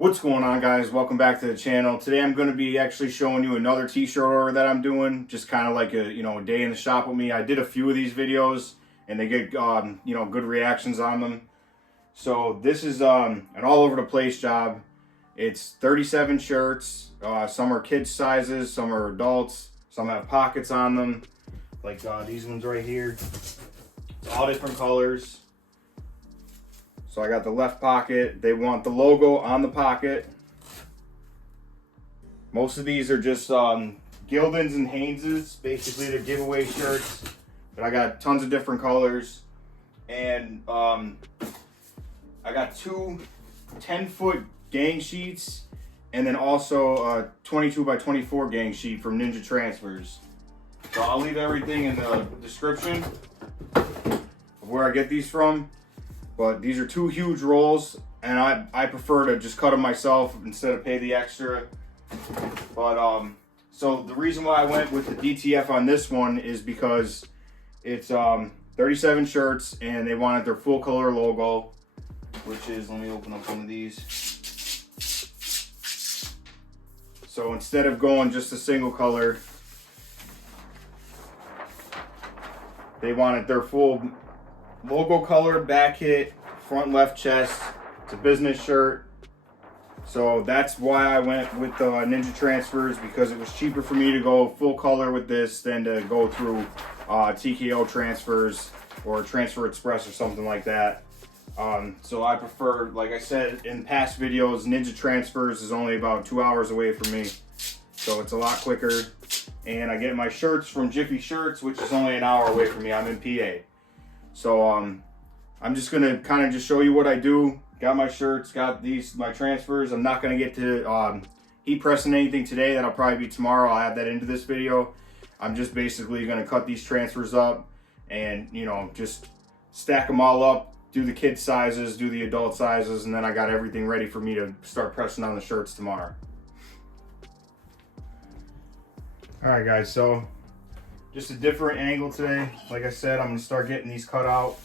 What's going on, guys? Welcome back to the channel. Today I'm going to be actually showing you another t-shirt order that I'm doing, just kind of like a day in the shop with me. I did a few of these videos and they get good reactions on them. So this is an all over the place job. It's 37 shirts. Some are kids sizes, some are adults, some have pockets on them, like these ones right here. It's all different colors. So I got the left pocket. They want the logo on the pocket. Most of these are just Gildans and Haines's. Basically, they're giveaway shirts. But I got tons of different colors. And I got two 10-foot gang sheets. And then also a 22 by 24 gang sheet from Ninja Transfers. So I'll leave everything in the description of where I get these from. But these are two huge rolls, and I prefer to just cut them myself instead of pay the extra. But so the reason why I went with the DTF on this one is because it's 37 shirts, and they wanted their full color logo, which is, let me open up one of these. So instead of going just a single color, they wanted their full logo color, back hit, front left chest. It's a business shirt. So that's why I went with the Ninja Transfers, because it was cheaper for me to go full color with this than to go through TKO Transfers or Transfer Express or something like that. So I prefer, like I said in past videos, Ninja Transfers is only about 2 hours away from me. So it's a lot quicker. And I get my shirts from Jiffy Shirts, which is only an hour away from me. I'm in PA. So I'm just gonna kind of just show you what I do. Got my shirts, got my transfers. I'm not gonna get to heat pressing anything today. That'll probably be tomorrow. I'll add that into this video. I'm just basically gonna cut these transfers up and just stack them all up, do the kid sizes, do the adult sizes, and then I got everything ready for me to start pressing on the shirts tomorrow. All right, guys, so just a different angle today. Like I said, I'm gonna start getting these cut out,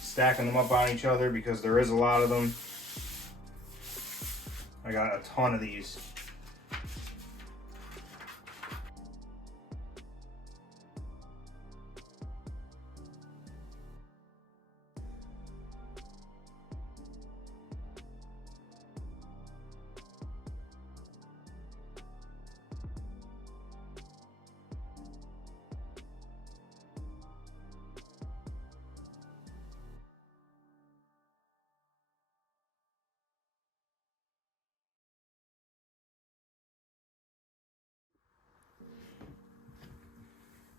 stacking them up on each other because there is a lot of them. I got a ton of these.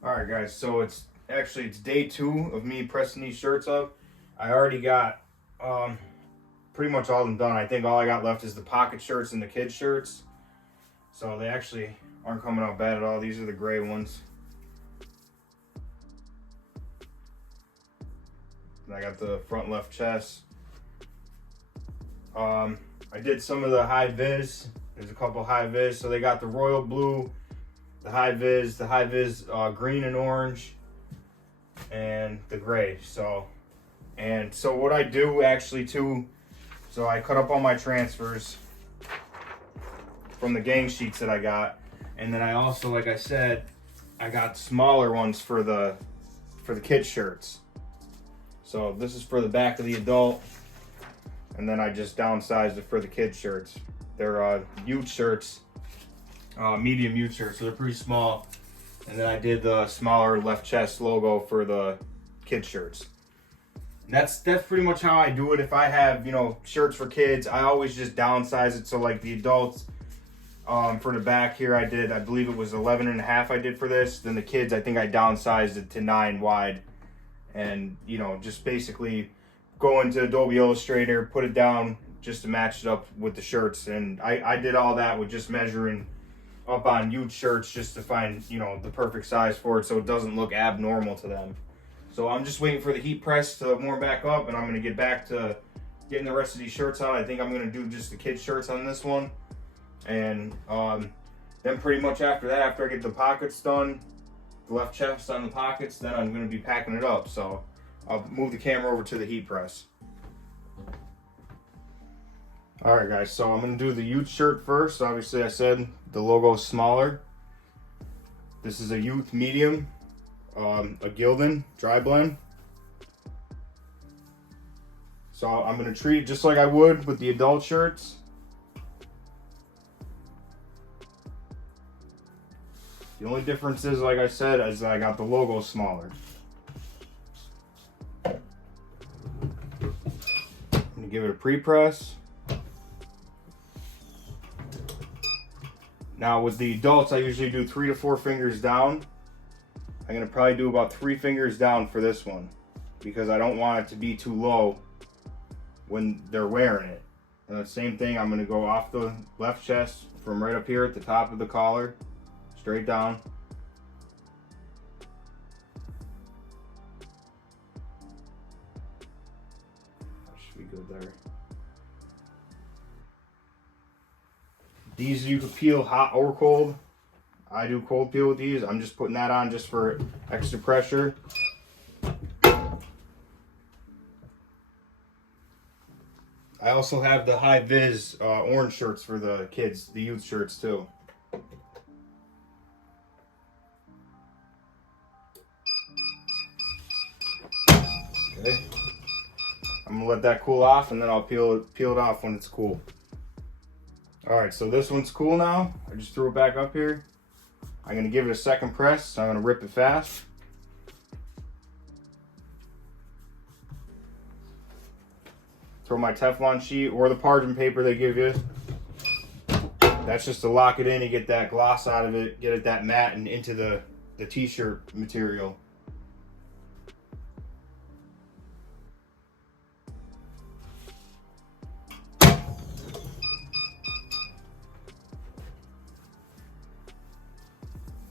Alright, guys, so it's day 2 of me pressing these shirts up. I already got pretty much all of them done. I think all I got left is the pocket shirts and the kids shirts. So they actually aren't coming out bad at all. These are the gray ones. And I got the front left chest. I did some of the high vis. There's a couple high vis. So they got the royal blue, the high vis green and orange, and the gray. So what I do actually too, so I cut up all my transfers from the gang sheets that I got, and then I also, like I said, I got smaller ones for the kids shirts. So this is for the back of the adult, and then I just downsized it for the kids shirts. They're youth shirts. Medium youth shirts, so they're pretty small. And then I did the smaller left chest logo for the kids shirts. And that's pretty much how I do it. If I have shirts for kids, I always just downsize it. So like the adults, for the back here, I believe it was 11.5 I did for this. Then the kids, I think I downsized it to 9 wide, and just basically go into Adobe Illustrator, put it down just to match it up with the shirts. And I did all that with just measuring up on huge shirts just to find the perfect size for it, so it doesn't look abnormal to them. So I'm just waiting for the heat press to warm back up, and I'm going to get back to getting the rest of these shirts out. I think I'm going to do just the kids shirts on this one, and then pretty much after that, after I get the pockets done, the left chest on the pockets, then I'm going to be packing it up. So I'll move the camera over to the heat press. All right, guys, so I'm gonna do the youth shirt first. Obviously, I said the logo is smaller. This is a youth medium, a Gildan dry blend. So I'm gonna treat it just like I would with the adult shirts. The only difference is, like I said, is I got the logo smaller. I'm gonna give it a pre-press. Now with the adults, I usually do 3 to 4 fingers down. I'm gonna probably do about 3 fingers down for this one because I don't want it to be too low when they're wearing it. And the same thing, I'm gonna go off the left chest from right up here at the top of the collar, straight down. That should be good there. These you can peel hot or cold. I do cold peel with these. I'm just putting that on just for extra pressure. I also have the high vis orange shirts for the kids, the youth shirts too. Okay. I'm gonna let that cool off and then I'll peel it off when it's cool. All right, so this one's cool now. I just threw it back up here. I'm gonna give it a second press, so I'm gonna rip it fast. Throw my Teflon sheet or the parchment paper they give you. That's just to lock it in and get that gloss out of it, get it that matte and into the t-shirt material.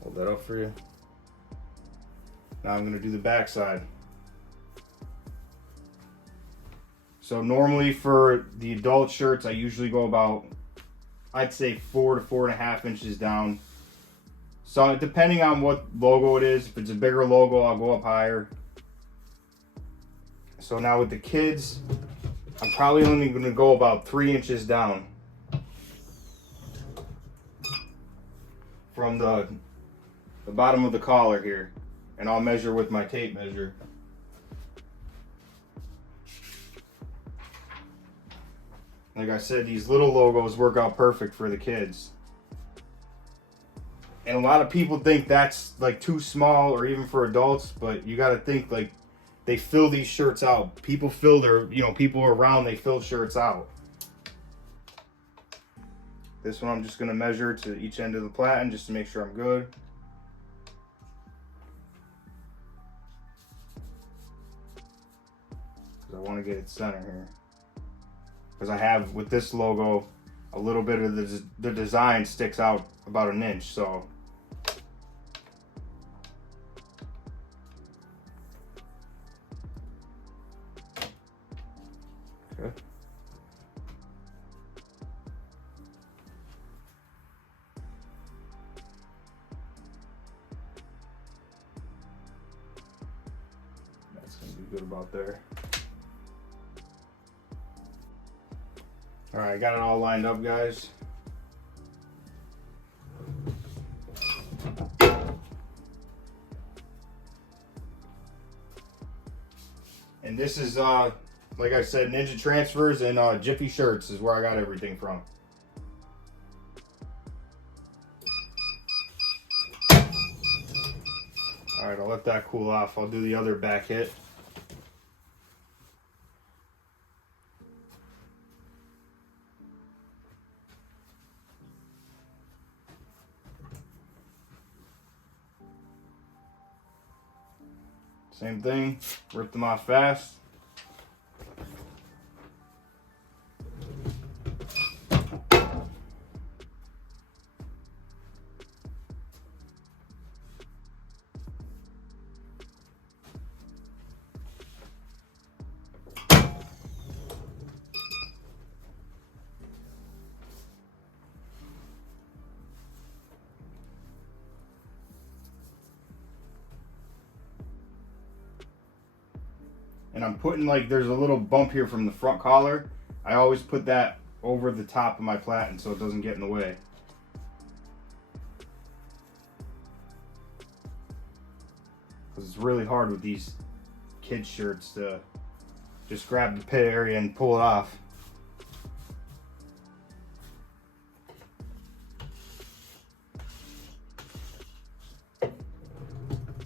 Hold that up for you. Now I'm gonna do the back side. So normally for the adult shirts, I usually go about, I'd say 4 to 4.5 inches down. So depending on what logo it is, if it's a bigger logo, I'll go up higher. So now with the kids, I'm probably only gonna go about 3 inches down from the bottom of the collar here. And I'll measure with my tape measure. Like I said, these little logos work out perfect for the kids. And a lot of people think that's like too small or even for adults, but you got to think like they fill these shirts out. People fill their, people around, they fill shirts out. This one I'm just going to measure to each end of the platen just to make sure I'm good. Because I want to get it center here. Because I have, with this logo, a little bit of the design sticks out about 1 inch, so. Okay. That's going to be good about there. All right, I got it all lined up, guys. And this is, like I said, Ninja Transfers and Jiffy Shirts is where I got everything from. All right, I'll let that cool off. I'll do the other back hit. Same thing, rip them off fast. And I'm putting, like, there's a little bump here from the front collar. I always put that over the top of my platen so it doesn't get in the way. Because it's really hard with these kids shirts to just grab the pit area and pull it off.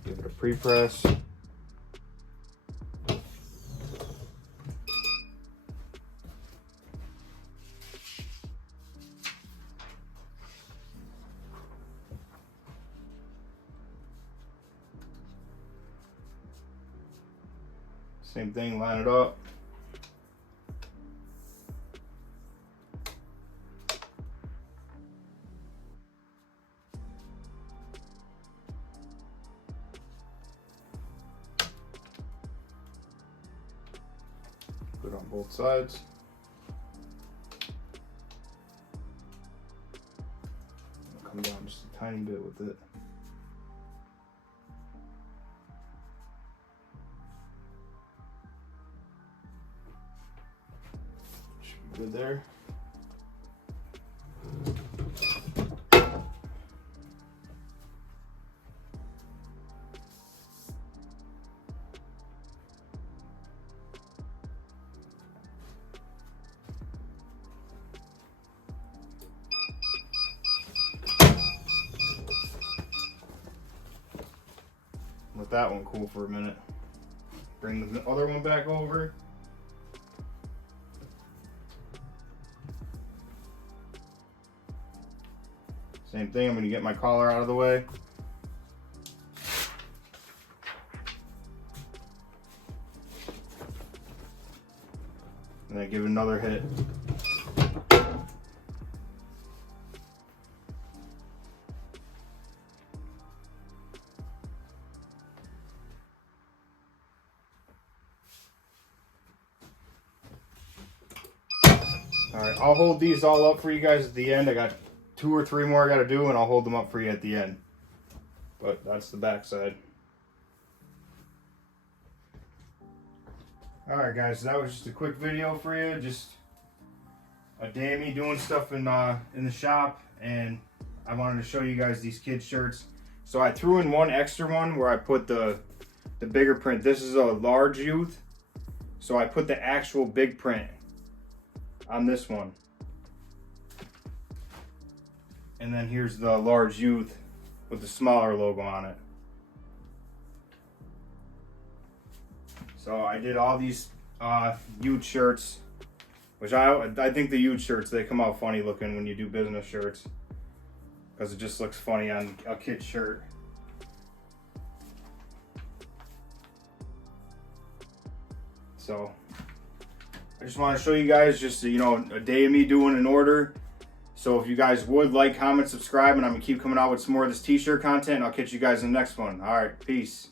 Give it a pre-press. Same thing, line it up. Put it on both sides. Come down just a tiny bit with it. Good there. Let that one cool for a minute. Bring the other one back over. Same thing, I'm going to get my collar out of the way. And then give it another hit. Alright, I'll hold these all up for you guys at the end. I got 2 or 3 more I gotta do, and I'll hold them up for you at the end. But that's the back side. Alright guys, so that was just a quick video for you. Just a day of me doing stuff in the shop, and I wanted to show you guys these kids shirts. So I threw in one extra one where I put the bigger print. This is a large youth, so I put the actual big print on this one. And then here's the large youth with the smaller logo on it. So I did all these youth shirts, which I think the youth shirts, they come out funny looking when you do business shirts, because it just looks funny on a kid's shirt. So I just want to show you guys just, you know, a day of me doing an order. So if you guys would like, comment, subscribe, and I'm going to keep coming out with some more of this t-shirt content, and I'll catch you guys in the next one. All right, peace.